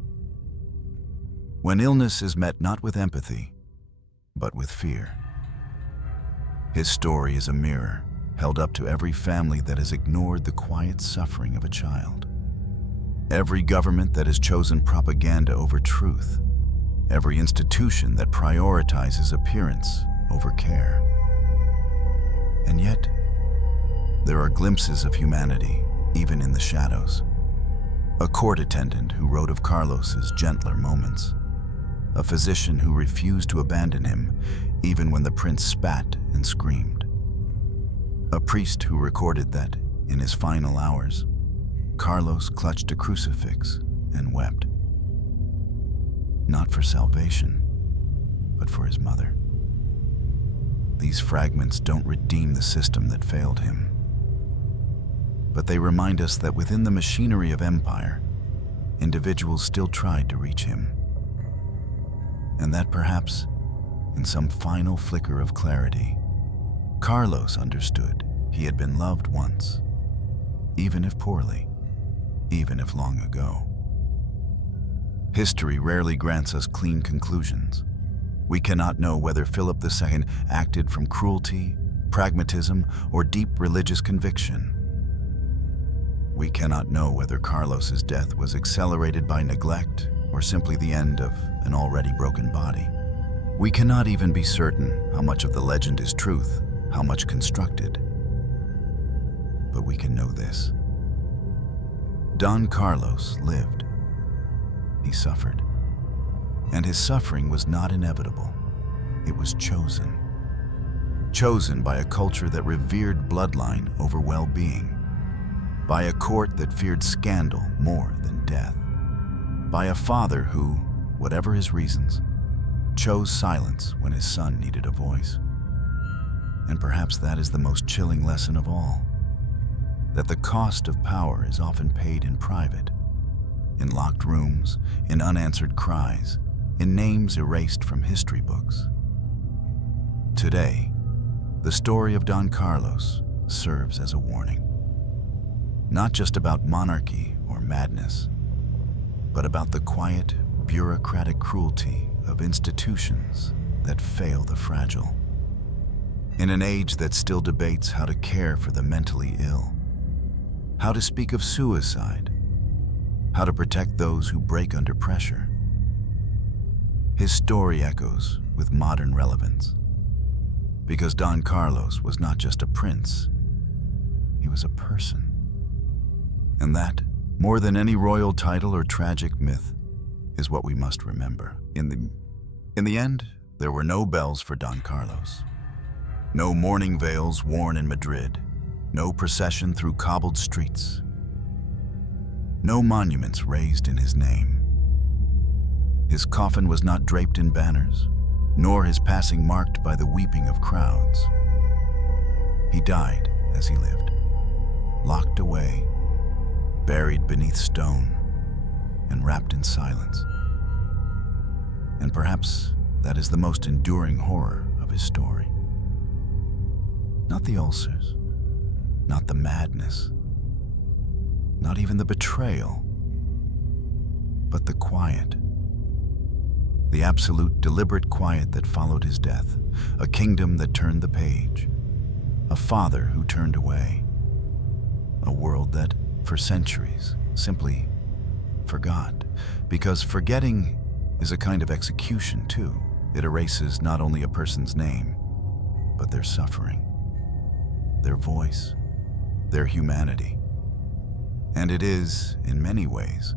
when illness is met not with empathy, but with fear. His story is a mirror held up to every family that has ignored the quiet suffering of a child, every government that has chosen propaganda over truth, every institution that prioritizes appearance over care. And yet, there are glimpses of humanity, even in the shadows. A court attendant who wrote of Carlos's gentler moments, a physician who refused to abandon him even when the prince spat and screamed, a priest who recorded that, in his final hours, Carlos clutched a crucifix and wept, not for salvation, but for his mother. These fragments don't redeem the system that failed him, but they remind us that within the machinery of empire, individuals still tried to reach him, and that perhaps, in some final flicker of clarity, Carlos understood he had been loved once, even if poorly, even if long ago. History rarely grants us clean conclusions. We cannot know whether Philip II acted from cruelty, pragmatism, or deep religious conviction. We cannot know whether Carlos's death was accelerated by neglect or simply the end of an already broken body. We cannot even be certain how much of the legend is truth, how much constructed. But we can know this: Don Carlos lived. He suffered. And his suffering was not inevitable. It was chosen. chosen by a culture that revered bloodline over well-being, by a court that feared scandal more than death, by a father who, whatever his reasons, chose silence when his son needed a voice. And perhaps that is the most chilling lesson of all, that the cost of power is often paid in private, in locked rooms, in unanswered cries, in names erased from history books. Today, the story of Don Carlos serves as a warning, not just about monarchy or madness, but about the quiet, bureaucratic cruelty of institutions that fail the fragile. In an age that still debates how to care for the mentally ill, how to speak of suicide, how to protect those who break under pressure, his story echoes with modern relevance. Because Don Carlos was not just a prince, he was a person. And that, more than any royal title or tragic myth, is what we must remember. In the end, there were no bells for Don Carlos. No mourning veils worn in Madrid, no procession through cobbled streets, no monuments raised in his name. His coffin was not draped in banners, nor his passing marked by the weeping of crowds. He died as he lived, locked away, buried beneath stone, and wrapped in silence. And perhaps that is the most enduring horror of his story. Not the ulcers, not the madness, not even the betrayal, but the quiet. The absolute, deliberate quiet that followed his death, a kingdom that turned the page, a father who turned away, a world that, for centuries, simply forgot. Because forgetting is a kind of execution too. It erases not only a person's name, but their suffering, their voice, their humanity. And it is, in many ways,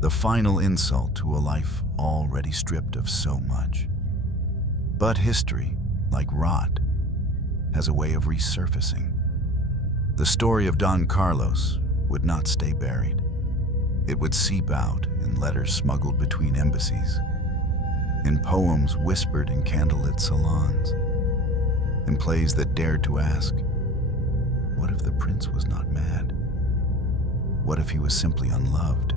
the final insult to a life already stripped of so much. But history, like rot, has a way of resurfacing. The story of Don Carlos would not stay buried. It would seep out in letters smuggled between embassies, in poems whispered in candlelit salons, in plays that dared to ask, what if the prince was not mad? What if he was simply unloved?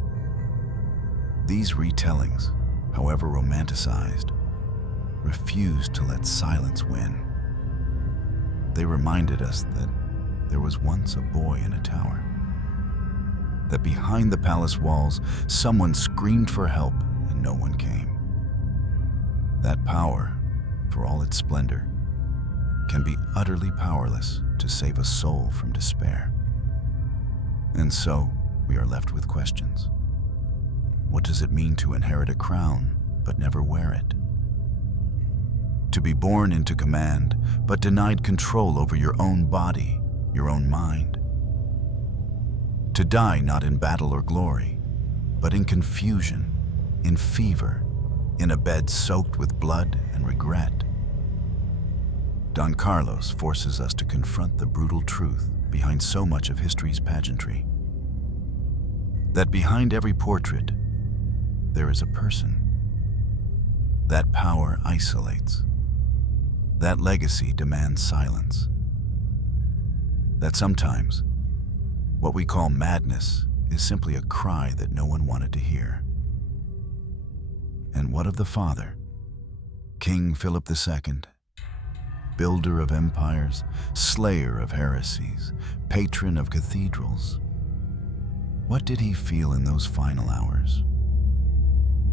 These retellings, however romanticized, refused to let silence win. They reminded us that there was once a boy in a tower, that behind the palace walls, someone screamed for help and no one came. That power, for all its splendor, can be utterly powerless to save a soul from despair. And so, we are left with questions. What does it mean to inherit a crown but never wear it? To be born into command but denied control over your own body, your own mind? To die not in battle or glory, but in confusion, in fever, in a bed soaked with blood and regret? Don Carlos forces us to confront the brutal truth behind so much of history's pageantry. That behind every portrait, there is a person. That power isolates. That legacy demands silence. That sometimes, what we call madness is simply a cry that no one wanted to hear. And what of the father, King Philip II, builder of empires, slayer of heresies, patron of cathedrals? What did he feel in those final hours?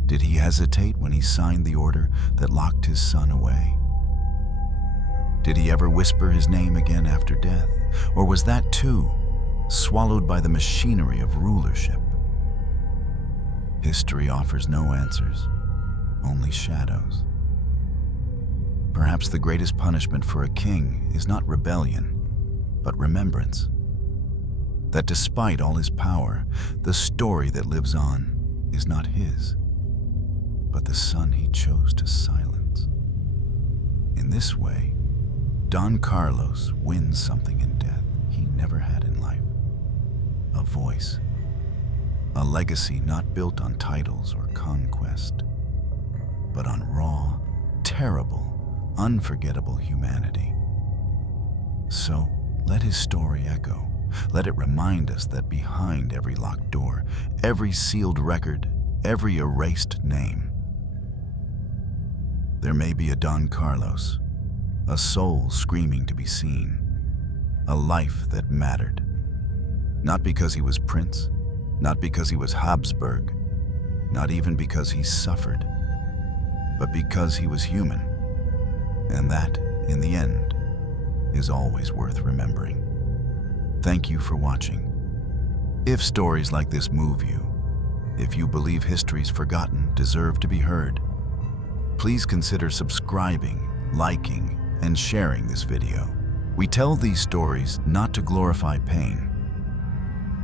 Did he hesitate when he signed the order that locked his son away? Did he ever whisper his name again after death? Or was that too swallowed by the machinery of rulership? History offers no answers, only shadows. Perhaps the greatest punishment for a king is not rebellion, but remembrance. That despite all his power, the story that lives on is not his, but the son he chose to silence. In this way, Don Carlos wins something in death he never had in life. A voice. A legacy not built on titles or conquest, but on raw, terrible, unforgettable humanity. So let his story echo. Let it remind us that behind every locked door, every sealed record, every erased name, there may be a Don Carlos, a soul screaming to be seen, a life that mattered. Not because he was prince, not because he was Habsburg, not even because he suffered, but because he was human. And that, in the end, is always worth remembering. Thank you for watching. If stories like this move you, if you believe history's forgotten deserve to be heard, please consider subscribing, liking, and sharing this video. We tell these stories not to glorify pain,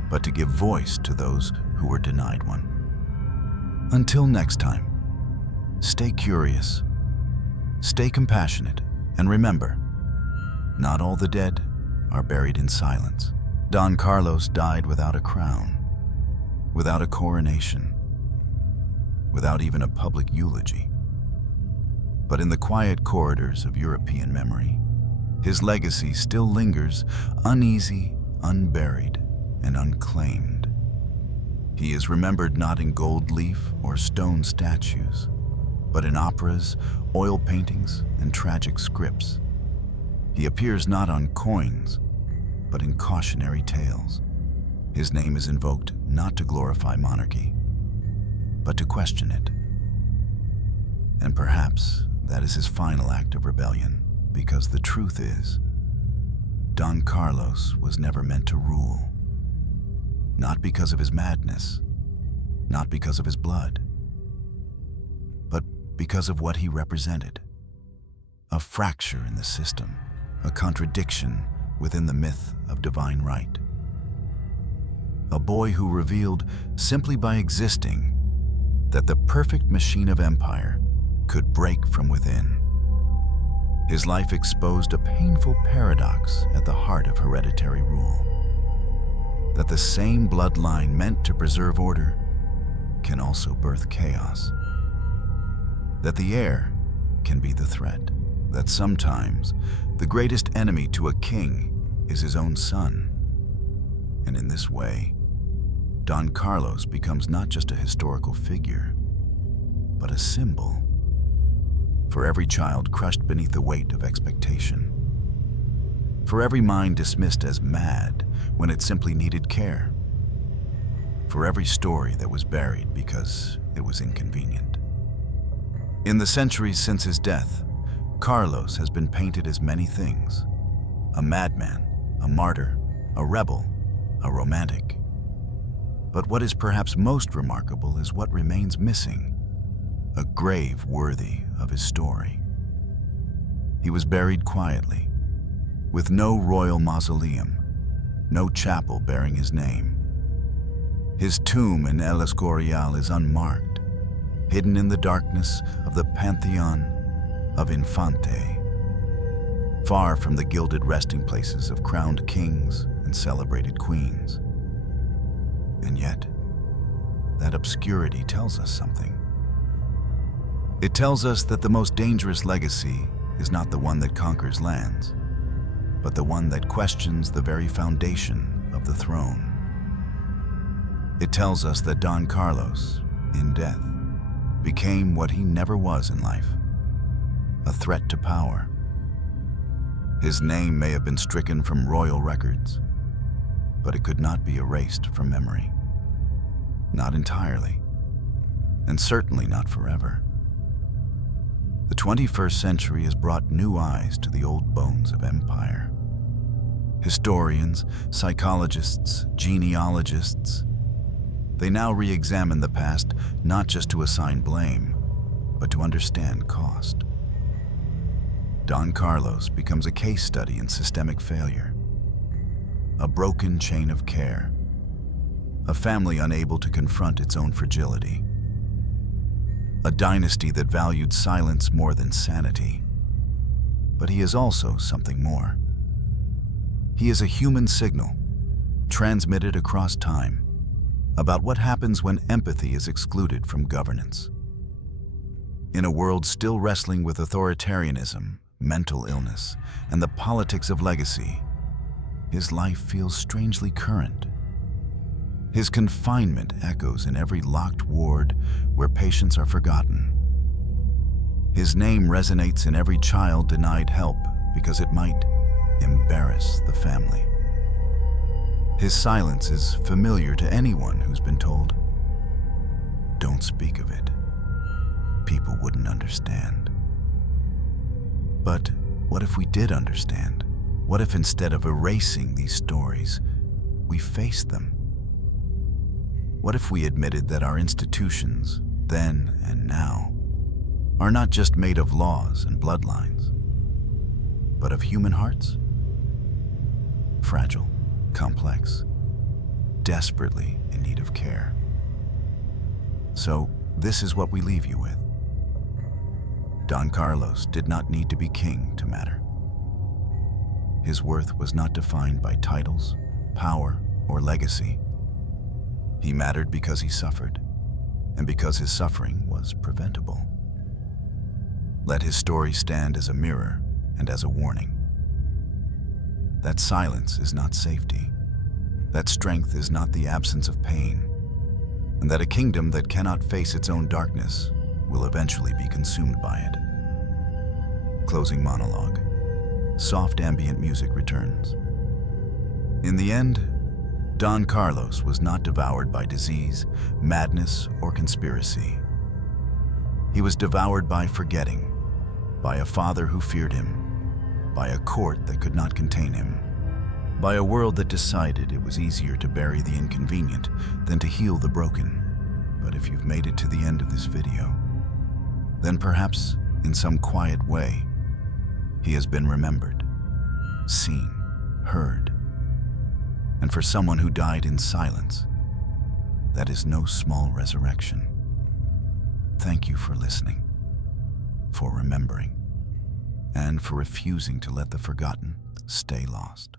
but to give voice to those who were denied one. Until next time, stay curious, stay compassionate, and remember, not all the dead are buried in silence. Don Carlos died without a crown, without a coronation, without even a public eulogy. But in the quiet corridors of European memory, his legacy still lingers, uneasy, unburied, and unclaimed. He is remembered not in gold leaf or stone statues, but in operas, oil paintings, and tragic scripts. He appears not on coins, but in cautionary tales. His name is invoked not to glorify monarchy, but to question it. And perhaps that is his final act of rebellion, because the truth is, Don Carlos was never meant to rule. Not because of his madness, not because of his blood, but because of what he represented. A fracture in the system, a contradiction within the myth of divine right. A boy who revealed, simply by existing, that the perfect machine of empire could break from within. His life exposed a painful paradox at the heart of hereditary rule. That the same bloodline meant to preserve order can also birth chaos. That the heir can be the threat. That sometimes the greatest enemy to a king is his own son. And in this way, Don Carlos becomes not just a historical figure, but a symbol for every child crushed beneath the weight of expectation. For every mind dismissed as mad when it simply needed care. For every story that was buried because it was inconvenient. In the centuries since his death, Carlos has been painted as many things: a madman, a martyr, a rebel, a romantic. But what is perhaps most remarkable is what remains missing: a grave worthy of his story. He was buried quietly, with no royal mausoleum, no chapel bearing his name. His tomb in El Escorial is unmarked, hidden in the darkness of the Pantheon of Infante, far from the gilded resting places of crowned kings and celebrated queens. And yet, that obscurity tells us something. It tells us that the most dangerous legacy is not the one that conquers lands, but the one that questions the very foundation of the throne. It tells us that Don Carlos, in death, became what he never was in life: a threat to power. His name may have been stricken from royal records, but it could not be erased from memory. Not entirely, and certainly not forever. The 21st century has brought new eyes to the old bones of empire. Historians, psychologists, genealogists, they now re-examine the past not just to assign blame, but to understand cost. Don Carlos becomes a case study in systemic failure, a broken chain of care, a family unable to confront its own fragility, a dynasty that valued silence more than sanity. but he is also something more. He is a human signal, transmitted across time, about what happens when empathy is excluded from governance. In a world still wrestling with authoritarianism, mental illness, and the politics of legacy, his life feels strangely current. His confinement echoes in every locked ward where patients are forgotten. His name resonates in every child denied help because it might embarrass the family. His silence is familiar to anyone who's been told, "Don't speak of it. People wouldn't understand." But what if we did understand? What if instead of erasing these stories, we faced them? What if we admitted that our institutions, then and now, are not just made of laws and bloodlines, but of human hearts? Fragile, complex, desperately in need of care. So, this is what we leave you with. Don Carlos did not need to be king to matter. His worth was not defined by titles, power, or legacy. He mattered because he suffered, and because his suffering was preventable. Let his story stand as a mirror and as a warning. That silence is not safety, that strength is not the absence of pain, and that a kingdom that cannot face its own darkness will eventually be consumed by it. Closing monologue. Soft ambient music returns. In the end, Don Carlos was not devoured by disease, madness, or conspiracy. He was devoured by forgetting, by a father who feared him, by a court that could not contain him, by a world that decided it was easier to bury the inconvenient than to heal the broken. But if you've made it to the end of this video, then perhaps, in some quiet way, he has been remembered, seen, heard. And for someone who died in silence, that is no small resurrection. Thank you for listening, for remembering, and for refusing to let the forgotten stay lost.